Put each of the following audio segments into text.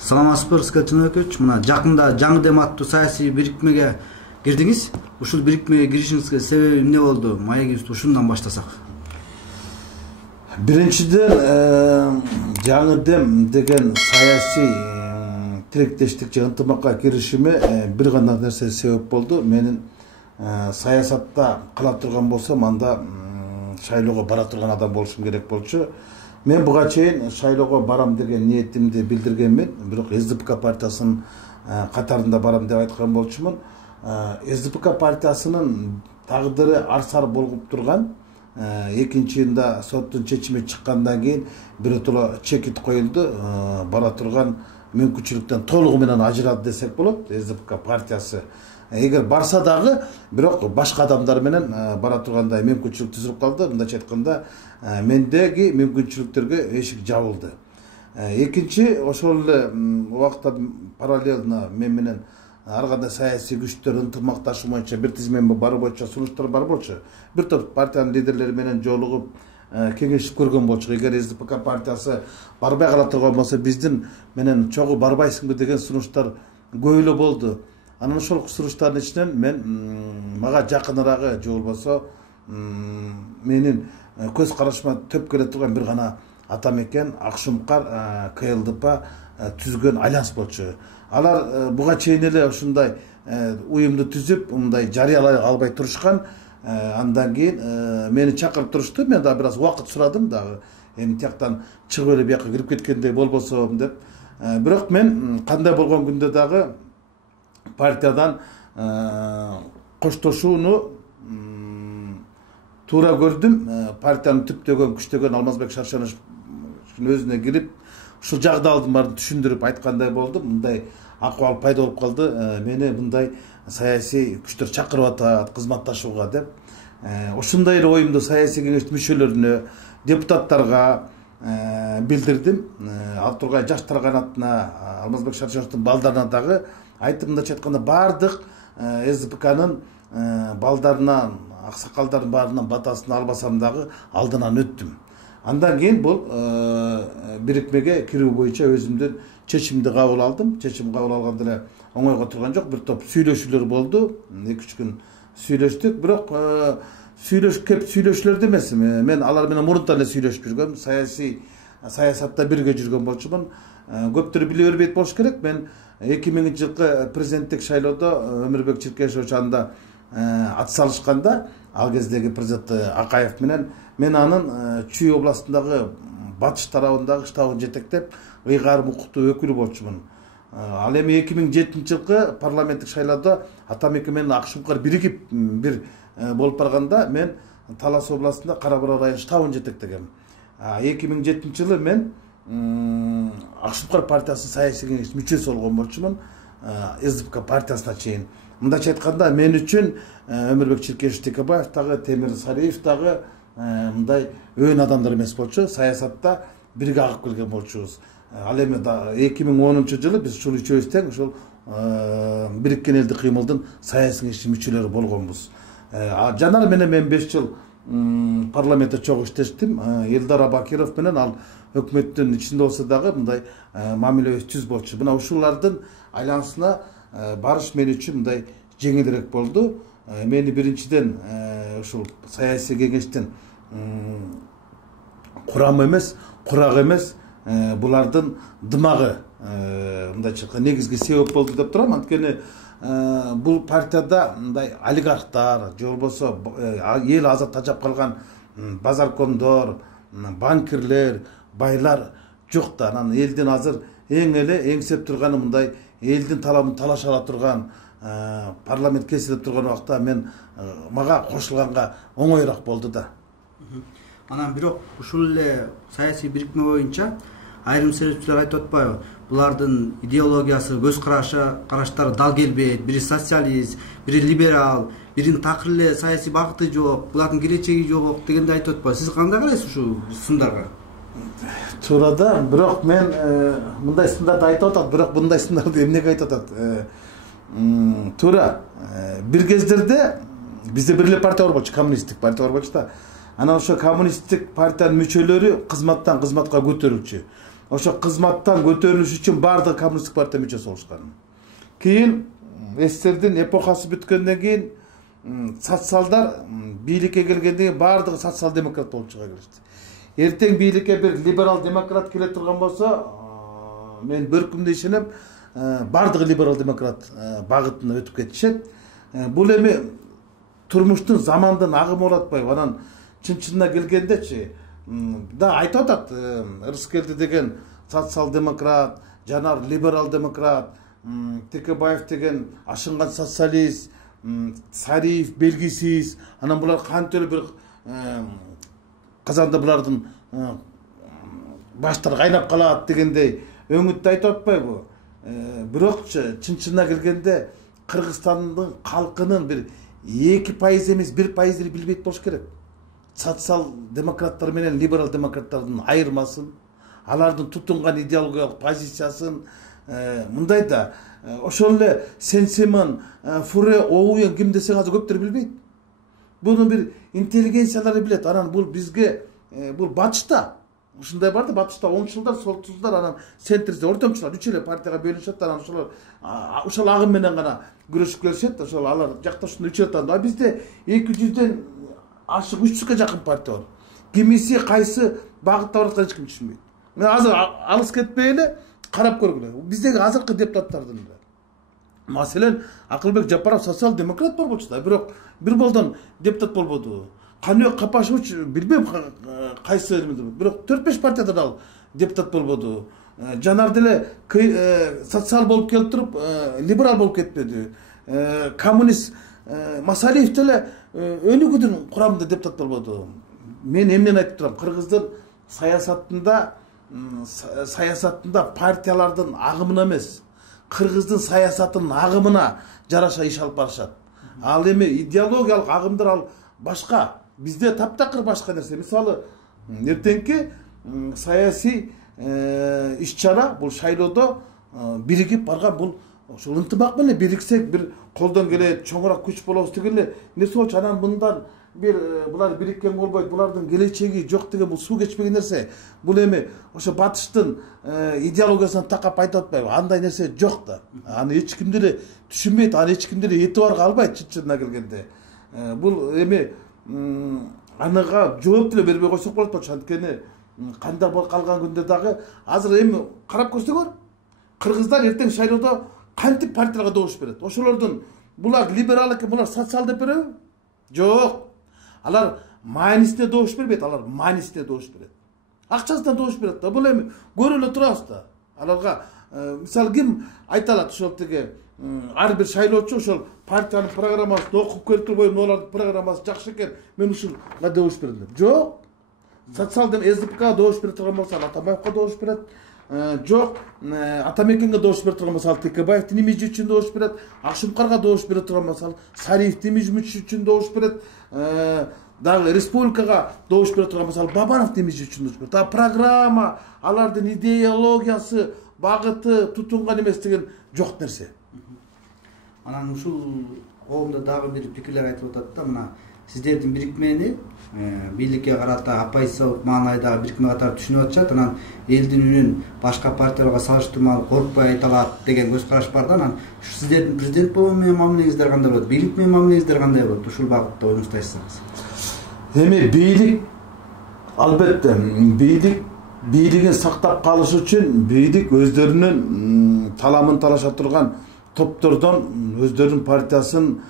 Саламатсызбы, Рыскел Чыныбекович. Мына жакында жаңы дем аттуу саясий бирикмеге кирдиңиз. Ушул бирикмеге киришиңизге себеби эмне болду? Маегибизди ушундан баштасак. Биринчиден, жаңы дем деген саясий тилектештик же ынтымакка киришиме бир гана нерсе себеп болду. Менин саясатта кала турган болсом, анда шайлоого бара турган адам болушум керек болчу. Мен буга чейин шайлоого барам деген ниетимди билдиргенмин, бирок СДПК партиясынын катарында барам деп айткан болчумун. СДПК партиясынын тагдыры арсар болуп турган. Экинчи жылда соттун чечими чыккандан кийин биротоло чекит коюлду. Бара турган мүмкүнчүлүктөн толугу менен ажырады десек болот. СДПК партиясы эгер барса дагы, бирок башка адамдар менен бара тургандай мүмкүнчүлүк түзүлүп калды. Мындайча айтканда, мендеги мүмкүнчүлүктөргө эшик жабылды. Экинчи, ошол эле убакытта параллельно мен менен ар кандай саясий күчтөр ынтымакташуу боюнча бир тизмеме бар боюнча сунуштар бар болчу. Бир топ партиянын лидерлери менен жолугуп кеңешип көргөн болчу. Эгер СДПК партиясы барбай кала турган болсо, биздин менен чогуу барбайсыңбы деген сунуштар көп эле болду. Анан ошол сунуштардын ичинен мен мага жакыныраагы же болбосо менин көз карашыма төп келе турган бир гана Атамекен, Акшумкар, КЛДП түзгөн альянс болчу. Алар буга чейин эле ушундай уюмду түзүп, мындай жарыялай албай турушкан. Андан кийин мени чакырып турушту. Мен да бир аз убакыт сурадым дагы. Эми тияктан чыгып эле бияка кирип кеткендей болбосом деп. Бирок мен кандай болгон күндө дагы партиядан коштошууну туура көрдүм. Партиянын түптөгөн, күчтөгөн Алмазбек Шаршеновичтин өзүнө кирип, ушул жагдалдын баарын түшүндүрүп айткандай болдум. Мындай акыбал пайда болуп калды. Мени мындай саясий күчтөр чакырып атат кызматташууга деп. Ошондой эле оюмду саясий кеңештин мүчөлөрүнө, депутаттарга билдирдим. Ал тургай жаштар канатына, Алмазбек Шаршеновичтин балдарына дагы айттым. Мындайча айтканда, бардык СДПКнын балдарынан, аксакалдардын баарынан батасын албасам дагы алдынан өттүм. Андан кийин бул бирикмеге кирүү боюнча өзүмдүн чечимди кабыл алдым. Чечим кабыл алганда эле оңойго турган жок. Бир топ сүйлөшүүлөр болду. 2-3 күн сүйлөштүк. Бирок кеп сүйлөшүүлөрдө эмес. Мен алар менен мурунтан эле сүйлөшүп жүргөм. Саясатта бирге жүргөн болчумун. Көптөр биле бербейт болуш керек. Мен 2000-жылкы президенттик шайлоодо Өмүрбек Чиркешевич анда ат салышканда, ал кездеги президент Акаев менен мен анын Чүй областындагы батыш тарабындагы штабын жетектеп, ыйгарым укуктуу өкүлү болчумун. Ал эми 2007-жылкы парламенттик шайлоодо Атамекен менен Акшумкар биригип бир болуп барганда, мен Талас областында Кара-Бура район штабын жетектегем. 2007-жылы мен Акшумкар партиясынын саясий кеңештин мүчөсү болгон болчумун, СДПК партиясына чейин. Мындайча айтканда, мен үчүн Өмүрбек Чиркешев Текебаев дагы, Темир Сариев дагы мындай өөн адамдар эмес болчу. Саясатта бирге агып келген болчубуз. Ал эми 2010-жылы биз ушул үчөөбүз тең ушул Бириккен элдик кыймылдын саясий кеңештин мүчөлөрү болгонбуз. Жанар менен мен 5 жыл парламентте чогуу иштештим. Элдар Абакиров менен ал өкмөттүн ичинде болсо дагы мындай мамилебиз түз болчу. Мына ушулардын айланысына барыш мен үчүн мындай жеңилирээк болду. Мени биринчиден ушул саясий кеңештин курамы эмес, курагы эмес, булардын дымагы мындайча негизги себеп болду деп турам. Анткени бул партияда мындай олигархтар, же болбосо эл азат тажап калган базаркондор, банкирлер, байлар жок да. Анан элдин азыр эң сеп турганы мындай элдин талабын талаш ала турган, парламент кесилип турган убакта мен мага кошулганга оңоюраак болду да. Анан бирок ушул эле саясий бирикме боюнча айрым серепчилер айтып атпайбы? Булардын идеологиясы, көз караштары дал келбейт. Бири социалист, бири либерал, биринин такыр эле саясий багыты жок, булардын келечеги жок дегенди айтып атпайбы? Сиз кандай карайсыз ушул сындарга? Туура да, бирок мен мындай сындарды айтып атат, бирок мындай сындарды эмнеге айтып атат? Туура, бир кездерде бизде бир эле партия бар болчу, коммунисттик партия бар болчу да. Анан ошо коммунисттик партиянын мүчөлөрү кызматтан кызматка көтөрүлчү. ошо кызматтан көтөрүлүш үчүн баардык коммунисттик партия мүчөсү болушкан. Кийин СССРдин эпохасы бүткөндөн кийин социалдар бийликке келгенден кийин баардыгы социал демократ болуп чыга келишти. Эртең бийликке бир либерал демократ келе турган болсо, мен бөркүмдө ишенем, баардыгы либерал демократ багытына өтүп кетишет. Бул эми турмуштун замандын агымы болуп атпайбы? Анан чын-чынына келгендечи, да айтып атат, Рыскелди деген социал демократ, Жанар либерал демократ, Текебаев деген ашынган социалист, Сариев белгисиз, анан булар кантип бир казанда булардын баштары кайнап калат дегендей өңүттү айтып атпайбы? Бирок чын-чынына келгенде Кыргызстандын калкынын бир 2% эмес 1% билбейт болуш керек. Социал демократтар менен либерал демократтардын айырмасын, алардын тутунган идеологиялык позициясын, мындай да ошол эле Сен-Семен, Фуре, Оуен ким десең азыр көптөр билбейт. Буну бир интеллигенциялар билет. Анан бул бизге бул батышта ушундай бар да, батышта оңчулдар, солчулдар, анан центрде ортомчулар үч эле партияга бөлүнүшөт, анан ошол агым менен гана күрөшүп келишет. Ошол алар жакташууну үч эле тандайт. Бизде 200ден ашык 300га жакын партия бар. Кимиси кайсы багытта баратканын эч ким түшүнбөйт. Мен азыр алыс кетпей эле карап көргүлө. Биздеги азыркы депутаттардын маселен Акылбек Жапаров социал демократ болчу да, бирок бир болдон депутат болбоду. Каныбек Капашович билбейм кайсы, бирок 4-5 партиядан ал депутат болбоду. Жанар деле социал болуп келип туруп либерал болуп кетпеди. Коммунист Масалиев деле өнүгүүдүн курамында депутат болбоду. Мен эмнени айтып турам? Кыргыздын саясатында партиялардын агымына эмес, кыргыздын саясатынын агымына жараша иш алып барышат. Ал эми идеологиялык агымдар ал башка. Бизде таптакыр башка нерсе. Мисалы, эртеңки саясий иш-чара бул шайлоодо биригип барган, бул ошол ынтымак менен бириксек бир колдон келет, чоңураак күч болобуз деген эле нерсе болчу. Анан мындан булар бириккен болбойт, булардын келечеги жок деген бул суу кечпеген нерсе. Бул эми ошо батыштын идеологиясына такап айтып атпайбы? Андай нерсе жок да. Аны эч ким деле түшүнбөйт, аны эч ким деле этибарга албайт чын-чынына келгенде. Бул эми аныга жооп деле бербей койсок болот болчу. Анткени кандай болуп калган күндө дагы азыр эми карап көрсөңөр, кыргыздар эртең шайлоодо кантип партияларга добуш берет? Ошолордун булар либерал экен, булар социал деп береби? Жок. Алар майнисине добуш бербейт, алар манисине добуш берет. Акчасынан добуш берет да. Бул эми көрүп эле турабыз да. Аларга мисалы ким айта алат? Ошол теге ар бир шайлоочу ошол партиянын программасын окуп келтирбойм, олардын программасы жакшы экен, мен ушунга добуш берем деп. Жок. Социал деп СДПКга добуш бере турган болсо, Атамбаевга добуш берет. Жок, Атамекенге добуш бере турган болсо, Текебаевдин имиджи үчүн добуш берет. Акшумкарга добуш бере турган болсо, Сариевдин имиджи үчүн добуш берет. Дагы республикага добуш бере турган болсо, Бабановдун имиджи үчүн добуш берет. Программа, алардын идеологиясы, багыты, тутунган эмес деген жок нерсе. Анан ушул коомдо дагы бир пикирлер айтып атат да, мына сиздердин бирикмени бийликке карата оппозициялык маанайдагы бирикме катары түшүнүп атышат. Анан элдин үнүн башка партияларга салыштырмалуу коркпой айта алат деген көз караш бар да. Анан сиздердин президент болуу менен мамилеңиздер кандай болот? Бийлик менен мамилеңиздер кандай болот? Ушул багытта оюңузду айтсаңыз. Эми бийлик, албетте бийлигин сактап калыш үчүн бийлик өздөрүнүн таламын талаша турган топтордон өздөрүнүн партиясын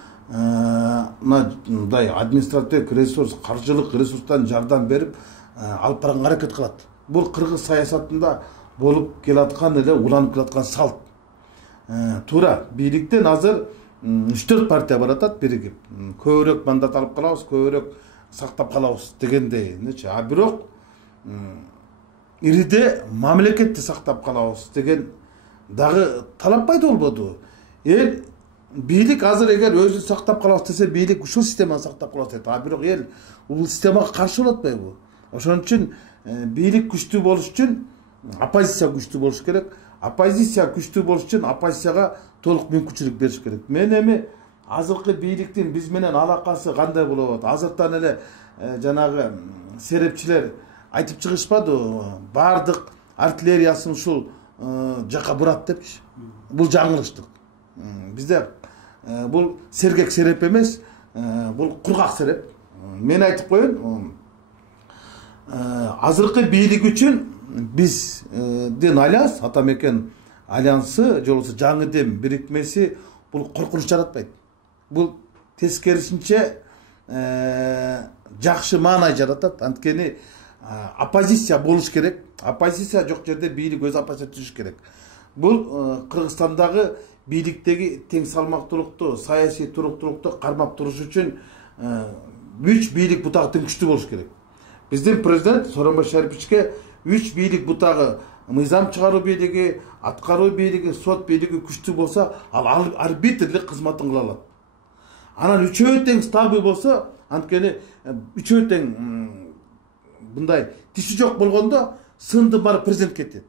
мындай административдик ресурс, каржылык ресурстан жардам берип алып барганга аракет кылат. Бул кыргыз саясатында болуп келаткан эле уланып келаткан салт. Туура, бийликтен азыр 3-4 партия баратат биригип. Көбүрөөк мандат алып калабыз, көбүрөөк сактап калабыз дегендей. А бирок ириде мамлекетти сактап калабыз деген дагы талап пайда болбоду. Эл бийлик азыр эгер өзүн сактап калабыз десе, бийлик ушул системаны сактап калабыз дейт. А бирок эл бул системага каршы болуп атпайбы? Ошон үчүн бийлик күчтүү болуш үчүн оппозиция күчтүү болуш керек. Оппозиция күчтүү болуш үчүн оппозицияга толук мүмкүнчүлүк бериш керек. Мен эми азыркы бийликтин биз менен алакасы кандай болот? Азыртан эле жанагы серепчилер айтып чыгышпады? Бардык артиллериясын ушул жака бурат депчи. Бул жаңылыштык. Бизде бул сергек сереп эмес, бул кургак сереп. Мен айтып коеюн, азыркы бийлик үчүн биздин альянс, Атамекен альянсы, же болбосо жаңы дем бирикмеси бул коркунуч жаратпайт. Бул тескерисинче жакшы маанай жаратат. Анткени оппозиция болуш керек. Оппозиция жок жерде бийлик өз оппозиция түзүш керек. Бул Кыргызстандагы бийликтеги тең салмактуулукту, саясий туруктуулукту кармап туруш үчүн үч бийлик бутагы тең күчтүү болуш керек. Биздин президент Сооронбай Шариповичке үч бийлик бутагы, мыйзам чыгаруу бийлиги, аткаруу бийлиги, сот бийлиги күчтүү болсо, ал арбитрлик кызматын кыла алат. Анан үчөө тең стабил болсо, анткени үчөө тең мындай тиши жок болгондо сындын баары президент кетет.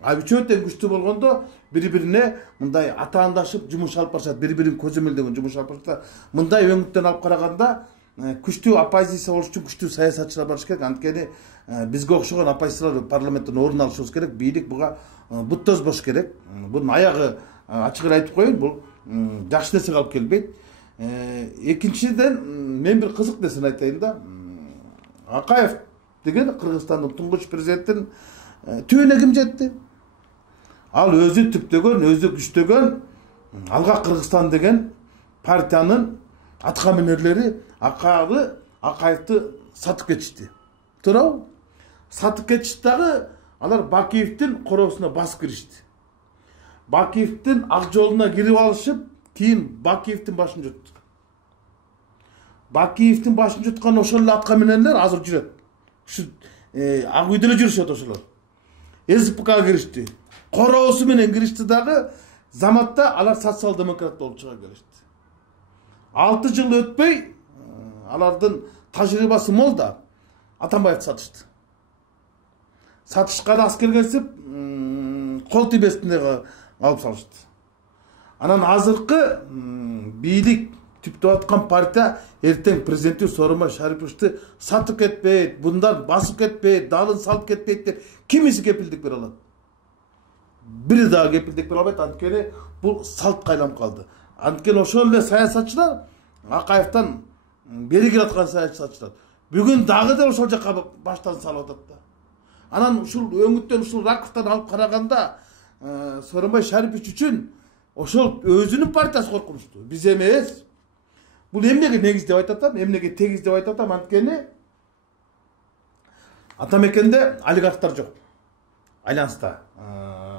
А үчөө тең күчтүү болгондо бири-бирине мындай атаандашып жумуш алып барышат, бири-бирин көзөмөлдөгөн жумуш алып барышат. Мындай өңүттөн алып караганда күчтүү оппозиция болуш үчүн күчтүү саясатчылар болуш керек. Анткени бизге окшогон оппозициялар парламенттен орун алышыбыз керек. Бийлик буга бут тозбош керек. Бунун аягы ачык эле айтып коеюн, бул жакшы нерсеге алып келбейт. Экинчиден мен бир кызык нерсени айтайын да. Акаев деген Кыргызстандын туңгуч президенттин түбүнө ким жетти? Ал өзү түптөгөн, өзү күчтөгөн Алга Кыргызстан деген партиянын аткаминерлери Акаевди сатып кетишти. Туурабы? Сатып кетишти дагы алар Бакиевдин короосуна басып киришти. Бакиевдин ак жолуна кирип алышып, кийин Бакиевдин башын жутtu. Бакиевдин башын жуткан ошол эле аткаминерлер азыр жүрөт. Ушу ак үйдө эле жүрүшөт ошолор. СПКга киришти. Короосу менен киришти дагы, заматта алар социал-демократ болуп чыга келишти. 6 жыл өтпөй алардын тажрыйбасы мол да Атамбаевди сатышты. Сатышкан аскергесип кол тийбестине алып салышты. Анан азыркы бийлик түптөп аткан партия эртең президенти Сооронбай Шариповичти сатып кетпейт, bundan басып кетпейт, далын салып кетпейт деп кимиси кепилдик бере алат? Бири дагы кепилдик бере албайт, анткени бул салтка айланып калды. Анткени ошол эле саясатчылар, Акаевден бери келаткан саясатчылар бүгүн дагы да ошол жака баштан салып атат да. Анан ушул өңүттөн, ушул ракурстан алып караганда Сооронбай Шарипович үчүн ошол өзүнүн партиясы коркунучтуу, биз эмес. Бул эмнеге негиз деп айтатам, эмнеге тегиз деп айтатам, анткени Атамекенде олигархтар жок. Альянста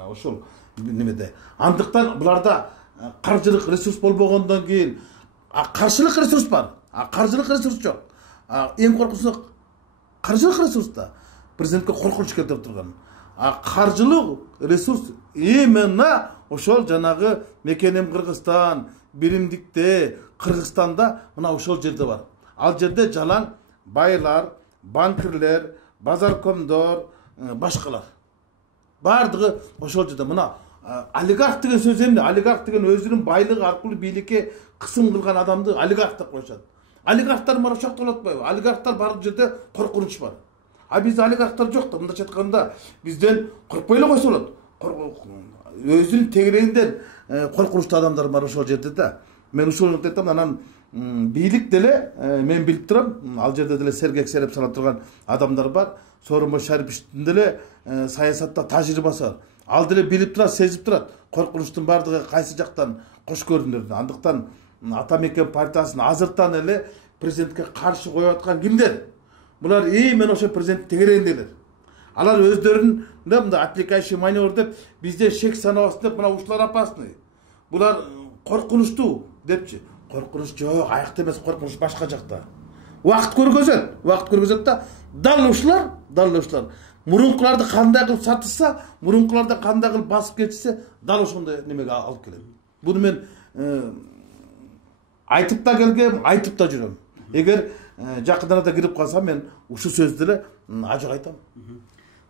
ошол немеде. Андыктан буларда каржылык ресурс болбогондон кийин каршылык ресурс бар, каржылык ресурс жок. Эң коркунучу каржылык ресурс да президентке коркунуч келтирип турган. Каржылык ресурс именно ошол жанагы Мекенем Кыргызстан, биримдикте, Кыргызстанда мына ошол жерде бар. Ал жерде жалаң байлар, банкирлер, базаркомдор, башкалар. Бардыгы ошол жерде. Мына олигарх деген сөз эмне? Олигарх деген өзүнүн байлыгы аркылуу бийликке кысым кылган адамды олигарх деп коюшат. Олигархтар бар ошол жакта болотпойбу? Олигархтар бар жерде коркунуч бар. А бизде олигархтар жок да. Мындайча айтканда бизден коркпой эле койсо болот. Өзүнүн тегерегинден коркунучтуу адамдар бар ошол жерде да. Мен ушуну айтам, анан бийлик деле мен билип турам, ал жерде деле сергек сереп сала турган адамдар бар. Сооронбай Шариповичтин деле саясатта тажрыйбасы бар. Ал деле билип турат, сезип турат. Коркунучтун бардыгы кайсы жактан кош көрүнөрүн. Андыктан Атамекен партиясын азыртан эле президентке каршы коюп аткан кимдер? Булар мен ошо президент тегерегиндегилер. Алар өздөрүн мындай отвлекающий маневр деп бизде шек санабасын деп мына ушулар опасный. Булар коркунучтуу депчи. Коркунуч жок, аякта эмес, коркунуч башка жакта. Убакыт көргөзөт да дал ушулар. Мурункуларды кандай кылып сатышса, мурункуларды кандай кылып басып кетишсе, дал ошондой немеге алып келет. Буну мен айтып да келгем, айтып да жүрөм. Эгер жакындан да кирип калсам, мен ушул сөздү эле ажык айтам.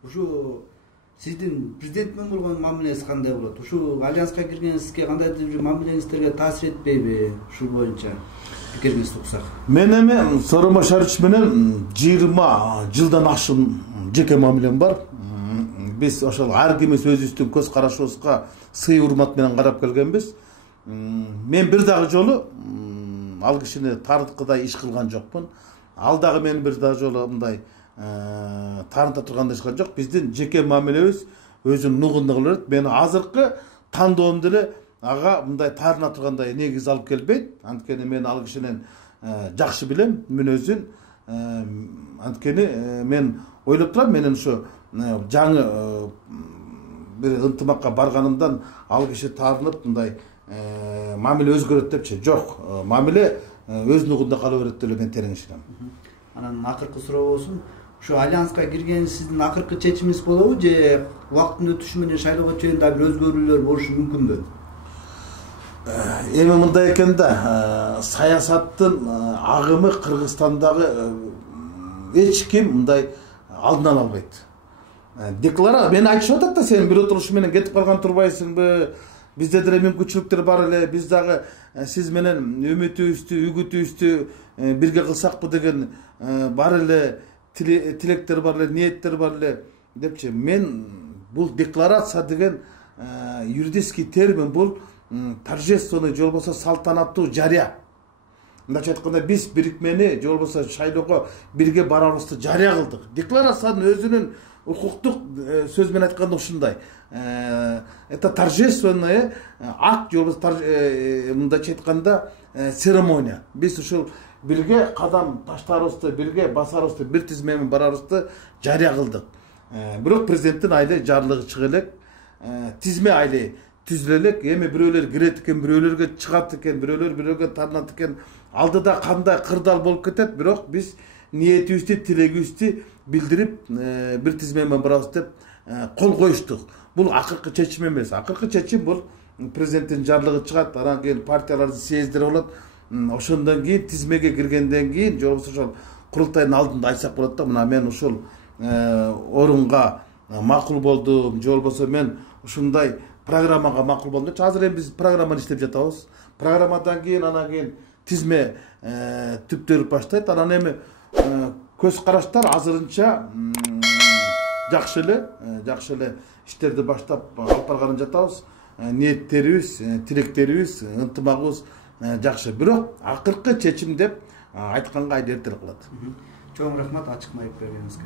Ушу сиздин президент менен болгон мамилеңиз кандай болот? Ушу альянска киргениңизге кандайдыр бир мамилеңиздерге таасир этпейби? Ушул боюнча пикириңизди уксак. Мен эми Сооронбай Шарипович менен 20 жылдан ашык жеке мамилем бар. биз ошол ар кимибиз өзүбүздүн көз карашыбызга сый урмат менен карап келгенбиз. Мен бир дагы жолу ал кишини таарынткыдай иш кылган жокмун. Ал дагы мен бир дагы жолу мындай таарынта тургандай иш кылган жок. Биздин жеке мамилебиз өзүнүн нугунда кыла берет. Мен азыркы тандоом деле ага мындай таарына тургандай негиз алып келбейт. Анткени мен ал кишинен жакшы билем мүнөзүн. Анткени мен ойлоп турам, менин ушу жаңы бир ынтымакка барганымдан ал киши таарынып мындай мамиле өзгөрөт депчи. Жок, мамиле өз нугунда кала берет деп мен терең ишенем. Анан акыркы суроо болсун. Ушу альянска кирген сиздин акыркы чечимиңиз болобу же убакыттын өтүшү менен шайлоого чейин да бир өзгөрүүлөр болушу мүмкүнбү? Эми мындай экен да, саясаттын агымы Кыргызстандагы эч ким мындай алдын ала албайт. Декларация мен айтышып атат да, сен бир отуруш менен кетип калган турбайсыңбы? Бизде деле мүмкүнчүлүктөр бар эле, биз дагы сиз менен үмүтүбүздү, үгүтүбүздү бирге кылсакпы деген бар эле тилектер бар эле, ниеттер бар эле депчи. Мен бул декларация деген юридический термин, бул торжественный, же болбосо салтанаттуу жарыя. Мындайча айтканда биз бирикмени же болбосо шайлоого бирге барарыбызды жарыя кылдык. Декларациянын өзүнүн укуктук сөз менен айтканда ушундай. Это торжественный акт, же болбосо мындайча айтканда церемония. Биз ушул бирге кадам таштарыбызды, бирге басарыбызды, бир тизме менен барарыбызды жарыя кылдык. Бирок президенттин айли жарлыгы чыга элек, тизме айли түзүлө элек. Эми бирөөлөр кирет экен, бирөөлөргө чыгат экен, бирөөлөр бирөөгө таанат экен. Алдыда кандай кырдаал болуп кетет, бирок биз ниетибизди, тилегибизди билдирип, бир тизме менен барабыз деп кол коюштук. Бул акыркы чечим эмес. Акыркы чечим бул президенттин жарлыгы чыгат, анан кийин партиялардын съездери болот. Ошондон кийин тизмеге киргенден кийин, же болбосо ошол курултайдын алдында айтсак болот да, мына мен ушул орунга макул болдум, же болбосо мен ушундай программага макул болдум депчи. Азыр эми биз программаны иштеп жатабыз. Программадан кийин анан кийин тизме түптөлүп баштайт. Анан эми көз караштар азырынча жакшы эле иштерди баштап алып барганы жатабыз. Ниеттерибиз, тилектерибиз, ынтымагыбыз жакшы. Бирок акыркы чечим деп айтканга айыл эртелик кылат. Чоң рахмат ачык майып бергениңизге.